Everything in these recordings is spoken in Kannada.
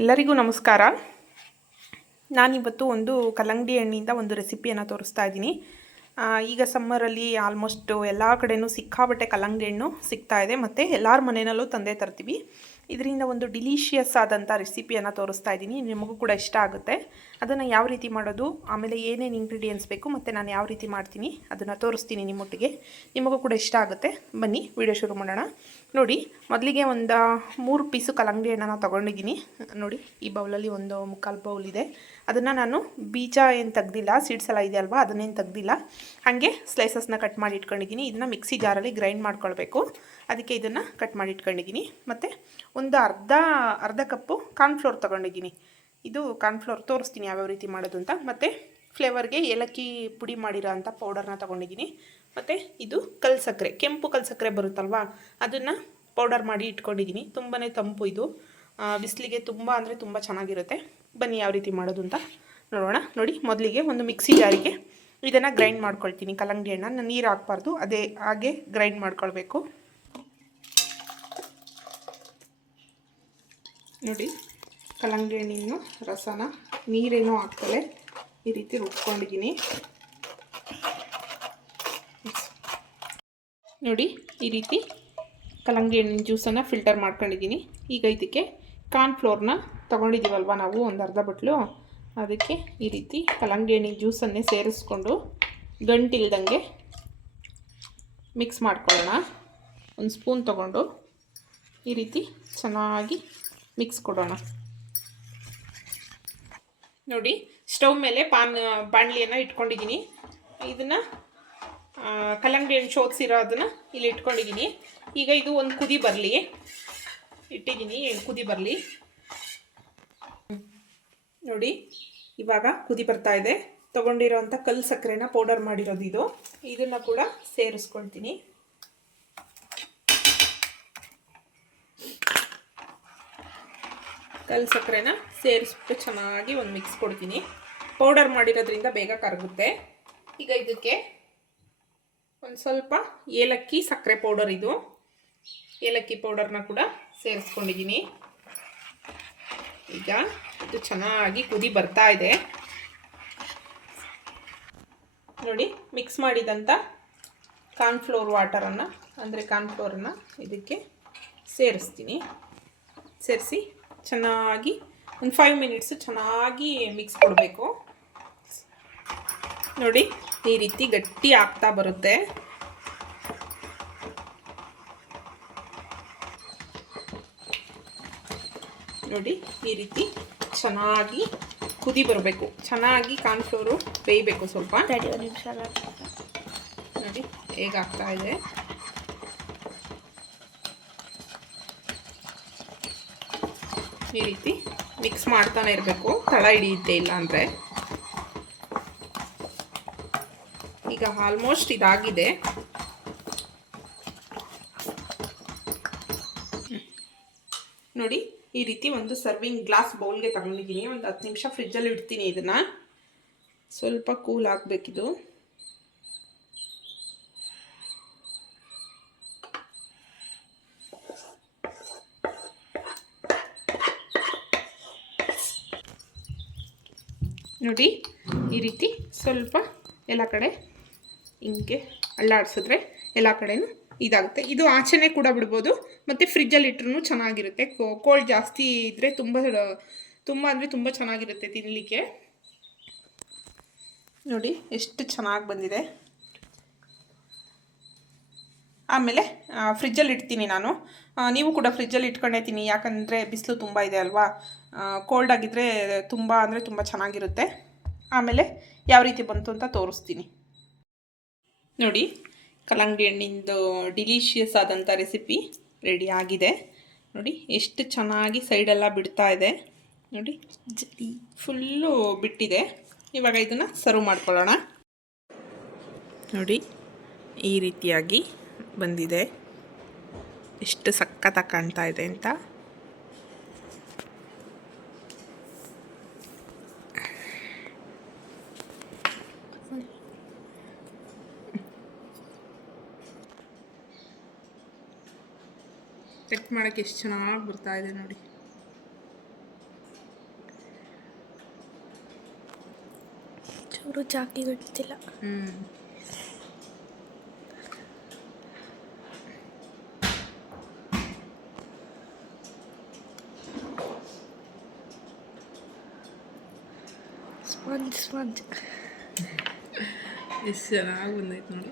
ಎಲ್ಲರಿಗೂ ನಮಸ್ಕಾರ. ನಾನಿವತ್ತು ಒಂದು ಕಲ್ಲಂಗಡಿ ಹಣ್ಣಿಂದ ಒಂದು ರೆಸಿಪಿಯನ್ನು ತೋರಿಸ್ತಾ ಇದ್ದೀನಿ. ಈಗ ಸಮ್ಮರಲ್ಲಿ ಆಲ್ಮೋಸ್ಟ್ ಎಲ್ಲ ಕಡೆಯೂ ಸಿಕ್ಕಾಬಟ್ಟೆ ಕಲ್ಲಂಗಡಿ ಹಣ್ಣು ಸಿಗ್ತಾ ಇದೆ. ಮತ್ತು ಎಲ್ಲರ ಮನೆಯಲ್ಲೂ ತಂದೆ ತರ್ತೀವಿ. ಇದರಿಂದ ಒಂದು ಡಿಲೀಷಿಯಸ್ ಆದಂಥ ರೆಸಿಪಿಯನ್ನು ತೋರಿಸ್ತಾ ಇದ್ದೀನಿ. ನಿಮಗೂ ಕೂಡ ಇಷ್ಟ ಆಗುತ್ತೆ. ಅದನ್ನು ಯಾವ ರೀತಿ ಮಾಡೋದು? ಆಮೇಲೆ ಏನೇನು ಇಂಗ್ರೀಡಿಯೆಂಟ್ಸ್ ಬೇಕು ಮತ್ತು ನಾನು ಯಾವ ರೀತಿ ಮಾಡ್ತೀನಿ? ಅದನ್ನು ತೋರಿಸ್ತೀನಿ ನಿಮ್ಮೊಟ್ಟಿಗೆ. ನಿಮಗೂ ಕೂಡ ಇಷ್ಟ ಆಗುತ್ತೆ. ಬನ್ನಿ ವಿಡಿಯೋ ಶುರು ಮಾಡೋಣ. ನೋಡಿ, ಮೊದಲಿಗೆ ಒಂದು ಮೂರು ಪೀಸು ಕಲ್ಲಂಗಡಿ ಹಣ್ಣನ್ನು ತೊಗೊಂಡಿದ್ದೀನಿ. ನೋಡಿ, ಈ ಬೌಲಲ್ಲಿ ಒಂದು ಮುಕ್ಕಾಲು ಬೌಲ್ ಇದೆ. ಅದನ್ನು ನಾನು ಬೀಜ ಏನು ತೆಗ್ದಿಲ್ಲ ಸೀಡ್ಸ್ ಎಲ್ಲ ಇದೆ ಅಲ್ವಾ ಅದನ್ನೇನು ತೆಗ್ದಿಲ್ಲ. ಹಾಗೆ ಸ್ಲೈಸಸ್ನ ಕಟ್ ಮಾಡಿ ಇಟ್ಕೊಂಡಿದ್ದೀನಿ. ಇದನ್ನು ಮಿಕ್ಸಿ ಜಾರಲ್ಲಿ ಗ್ರೈಂಡ್ ಮಾಡ್ಕೊಳ್ಬೇಕು. ಅದಕ್ಕೆ ಇದನ್ನು ಕಟ್ ಮಾಡಿ ಇಟ್ಕೊಂಡಿದ್ದೀನಿ. ಮತ್ತು ಒಂದು ಅರ್ಧ ಅರ್ಧ ಕಪ್ಪು ಕಾರ್ನ್ಫ್ಲೋರ್ ತೊಗೊಂಡಿದ್ದೀನಿ. ಇದು ಕಾರ್ನ್ಫ್ಲೋರ್ ತೋರಿಸ್ತೀನಿ ಯಾವ್ಯಾವ ರೀತಿ ಮಾಡೋದು ಅಂತ. ಮತ್ತು ಫ್ಲೇವರ್ಗೆ ಏಲಕ್ಕಿ ಪುಡಿ ಮಾಡಿರೋ ಅಂಥ ಪೌಡರ್ನ ತೊಗೊಂಡಿದ್ದೀನಿ. ಮತ್ತು ಇದು ಕಲ್ಸಕ್ಕರೆ ಕೆಂಪು ಕಲ್ಸಕ್ಕರೆ ಬರುತ್ತಲ್ವಾ, ಅದನ್ನು ಪೌಡರ್ ಮಾಡಿ ಇಟ್ಕೊಂಡಿದ್ದೀನಿ. ತುಂಬಾ ತಂಪು ಇದು. ಬಿಸಿಲಿಗೆ ತುಂಬ ಅಂದರೆ ತುಂಬ ಚೆನ್ನಾಗಿರುತ್ತೆ. ಬನ್ನಿ ಯಾವ ರೀತಿ ಮಾಡೋದು ಅಂತ ನೋಡೋಣ. ನೋಡಿ, ಮೊದಲಿಗೆ ಒಂದು ಮಿಕ್ಸಿ ಜಾರಿಗೆ ಇದನ್ನು ಗ್ರೈಂಡ್ ಮಾಡ್ಕೊಳ್ತೀನಿ. ಕಲ್ಲಂಗಡಿ ಹಣ್ಣ ನೀರು ಹಾಕ್ಬಾರ್ದು, ಅದೇ ಹಾಗೆ ಗ್ರೈಂಡ್ ಮಾಡ್ಕೊಳ್ಬೇಕು. ನೋಡಿ ಕಲ್ಲಂಗಡಿ ಹಣ್ಣಿನ ರಸನ ನೀರೇನೋ ಹಾಕ್ತಲೆ ಈ ರೀತಿ ರುಬ್ಕೊಂಡಿದ್ದೀನಿ. ನೋಡಿ, ಈ ರೀತಿ ಕಲ್ಲಂಗಡಿ ಹಣ್ಣಿನ ಜ್ಯೂಸನ್ನು ಫಿಲ್ಟರ್ ಮಾಡ್ಕೊಂಡಿದ್ದೀನಿ. ಈಗ ಇದಕ್ಕೆ ಕಾರ್ನ್ಫ್ಲೋರ್ನ ತೊಗೊಂಡಿದ್ದೀವಲ್ವ ನಾವು, ಒಂದು ಅರ್ಧ ಬಟ್ಲು. ಅದಕ್ಕೆ ಈ ರೀತಿ ಕಲ್ಲಂಗಡಿ ಹಣ್ಣಿನ ಜ್ಯೂಸನ್ನೇ ಸೇರಿಸ್ಕೊಂಡು ಗಂಟಿಲ್ದಂಗೆ ಮಿಕ್ಸ್ ಮಾಡ್ಕೊಳ್ಳೋಣ. ಒಂದು ಸ್ಪೂನ್ ತೊಗೊಂಡು ಈ ರೀತಿ ಚೆನ್ನಾಗಿ ಮಿಕ್ಸ್ ಕೊಡೋಣ. ನೋಡಿ ಸ್ಟವ್ ಮೇಲೆ ಪಾನ್, ಬಾಣಲಿಯನ್ನು ಇಟ್ಕೊಂಡಿದ್ದೀನಿ. ಇದನ್ನು ಕಲ್ಲಂಗಡಿ ಹಣ್ಣು ಶೋಧಿಸಿರೋ ಅದನ್ನು ಇಲ್ಲಿ ಇಟ್ಕೊಂಡಿದ್ದೀನಿ. ಈಗ ಇದು ಒಂದು ಕುದಿ ಬರಲಿ. ಇಟ್ಟಿದ್ದೀನಿ ಕುದಿ ಬರಲಿ. ನೋಡಿ, ಇವಾಗ ಕುದಿ ಬರ್ತಾ ಇದೆ. ತೊಗೊಂಡಿರೋವಂಥ ಕಲ್ಲು ಸಕ್ಕರೆನ ಪೌಡರ್ ಮಾಡಿರೋದು ಇದು. ಇದನ್ನು ಕೂಡ ಸೇರಿಸ್ಕೊಳ್ತೀನಿ. ಕಲ್ಲು ಸಕ್ಕರೆನ ಸೇರಿಸ್ಬಿಟ್ಟು ಚೆನ್ನಾಗಿ ಒಂದು ಮಿಕ್ಸ್ ಕೊಡ್ತೀನಿ. ಪೌಡರ್ ಮಾಡಿರೋದ್ರಿಂದ ಬೇಗ ಕರಗುತ್ತೆ. ಈಗ ಇದಕ್ಕೆ ಒಂದು ಸ್ವಲ್ಪ ಏಲಕ್ಕಿ ಸಕ್ಕರೆ ಪೌಡರ್ ಇದು. ಏಲಕ್ಕಿ ಪೌಡರ್ನ ಕೂಡ ಸೇರಿಸ್ಕೊಂಡಿದ್ದೀನಿ. ಈಗ ಇದು ಚೆನ್ನಾಗಿ ಕುದಿ ಬರ್ತಾ ಇದೆ. ನೋಡಿ ಮಿಕ್ಸ್ ಮಾಡಿದಂಥ ಕಾರ್ನ್ಫ್ಲೋರ್ ವಾಟರನ್ನು ಅಂದರೆ ಕಾರ್ನ್ಫ್ಲೋರನ್ನು ಇದಕ್ಕೆ ಸೇರಿಸ್ತೀನಿ. ಸೇರಿಸಿ ಚೆನ್ನಾಗಿ ಒಂದು ಫೈವ್ ಮಿನಿಟ್ಸ್ ಚೆನ್ನಾಗಿ ಮಿಕ್ಸ್ ಕೊಡಬೇಕು. ನೋಡಿ ಈ ರೀತಿ ಗಟ್ಟಿ ಆಗ್ತಾ ಬರುತ್ತೆ. ನೋಡಿ ಈ ರೀತಿ ಚೆನ್ನಾಗಿ ಕುದಿ ಬರಬೇಕು. ಚೆನ್ನಾಗಿ ಕಾನ್ಫ್ಲೋರು ಬೇಯಬೇಕು ಸ್ವಲ್ಪ. ನೋಡಿ ಹೇಗಾಗ್ತಾ ಇದೆ. ಈ ರೀತಿ ಮಿಕ್ಸ್ ಮಾಡ್ತಾನೆ ಇರಬೇಕು. ತಳ ಹಿಡಿಯುತ್ತೆ ಇಲ್ಲ ಅಂದರೆ. ಈಗ ಆಲ್ಮೋಸ್ಟ್ ಇದಾಗಿದೆ. ನೋಡಿ, ಈ ರೀತಿ ಒಂದು ಸರ್ವಿಂಗ್ ಗ್ಲಾಸ್ ಬೌಲ್ಗೆ ತಗೊಂಡಿದ್ದೀನಿ. ಒಂದು ಹತ್ತು ನಿಮಿಷ ಫ್ರಿಜ್ಜಲ್ಲಿ ಇಡ್ತೀನಿ ಇದನ್ನು. ಸ್ವಲ್ಪ ಕೂಲ್ ಆಗಬೇಕಿದು. ನೋಡಿ, ಈ ರೀತಿ ಸ್ವಲ್ಪ ಎಲ್ಲ ಕಡೆ ಹಿಂಗೆ ಅಳ್ಳಾಡಿಸಿದ್ರೆ ಎಲ್ಲ ಕಡೆಯೂ ಇದಾಗುತ್ತೆ. ಇದು ಆಚೆನೇ ಕೂಡ ಬಿಡ್ಬೋದು, ಮತ್ತು ಫ್ರಿಜ್ಜಲ್ಲಿ ಇಟ್ರೂ ಚೆನ್ನಾಗಿರುತ್ತೆ. ಕೋಲ್ಡ್ ಜಾಸ್ತಿ ಇದ್ದರೆ ತುಂಬ ತುಂಬ ಅಂದರೆ ತುಂಬ ಚೆನ್ನಾಗಿರುತ್ತೆ ತಿನ್ನಲಿಕ್ಕೆ ನೋಡಿ, ಎಷ್ಟು ಚೆನ್ನಾಗಿ ಬಂದಿದೆ. ಆಮೇಲೆ ಫ್ರಿಜ್ಜಲ್ಲಿ ಇಡ್ತೀನಿ ನಾನು. ನೀವು ಕೂಡ ಫ್ರಿಜ್ಜಲ್ಲಿ ಇಟ್ಕೊಂಡೇ ತಿನ್ನಿ ಯಾಕಂದರೆ ಬಿಸಿಲು ತುಂಬ ಇದೆ ಅಲ್ವಾ? ಕೋಲ್ಡ್ ಆಗಿದ್ದರೆ ತುಂಬ ಅಂದರೆ ತುಂಬ ಚೆನ್ನಾಗಿರುತ್ತೆ. ಆಮೇಲೆ ಯಾವ ರೀತಿ ಬಂತು ಅಂತ ತೋರಿಸ್ತೀನಿ. ನೋಡಿ, ಕಲ್ಲಂಗಡಿ ಹಣ್ಣಿಂದು ಡಿಲೀಷಿಯಸ್ ಆದಂಥ ರೆಸಿಪಿ ರೆಡಿ ಆಗಿದೆ. ನೋಡಿ, ಎಷ್ಟು ಚೆನ್ನಾಗಿ ಸೈಡೆಲ್ಲ ಬಿಡ್ತಾ ಇದೆ. ನೋಡಿ ಜಡಿ ಫುಲ್ಲು ಬಿಟ್ಟಿದೆ. ಇವಾಗ ಇದನ್ನು ಸರ್ವ್ ಮಾಡ್ಕೊಳ್ಳೋಣ. ನೋಡಿ, ಈ ರೀತಿಯಾಗಿ ಬಂದಿದೆ. ಎಷ್ಟು ಸಕ್ಕತ್ತಾಗಿ ಕಾಣ್ತಾ ಇದೆ ಅಂತ. ಚೆಕ್ ಮಾಡೋಕ್ಕೆ ಎಷ್ಟು ಚೆನ್ನಾಗಿ ಬರ್ತಾ ಇದೆ ನೋಡಿ. ಚೂರು ಜಾಕಿ ಗಟ್ಟಿಲ್ಲ ಹ್ಞೂ ಸ್ಪಂಜ್ ಸ್ಪಂಜ್ ಎಷ್ಟು ಚೆನ್ನಾಗಿ ಬಂದೈತೆ ನೋಡಿ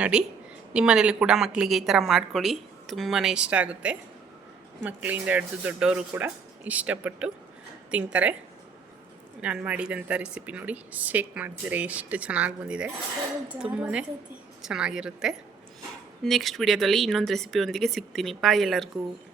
ನೋಡಿ ನಿಮ್ಮ ಮನೇಲಿ ಕೂಡ ಮಕ್ಕಳಿಗೆ ಈ ಥರ ಮಾಡ್ಕೊಳ್ಳಿ. ತುಂಬಾ ಇಷ್ಟ ಆಗುತ್ತೆ. ಮಕ್ಕಳಿಂದ ಹಿಡಿದು ದೊಡ್ಡವರು ಕೂಡ ಇಷ್ಟಪಟ್ಟು ತಿಂತಾರೆ. ನಾನು ಮಾಡಿದಂಥ ರೆಸಿಪಿ ನೋಡಿ. ಶೇಕ್ ಮಾಡಿದರೆ ಎಷ್ಟು ಚೆನ್ನಾಗಿ ಬಂದಿದೆ. ತುಂಬಾ ಚೆನ್ನಾಗಿರುತ್ತೆ. ನೆಕ್ಸ್ಟ್ ವಿಡಿಯೋದಲ್ಲಿ ಇನ್ನೊಂದು ರೆಸಿಪಿಯೊಂದಿಗೆ ಸಿಗ್ತೀನಿ. ಬಾಯ್ ಎಲ್ಲರಿಗೂ.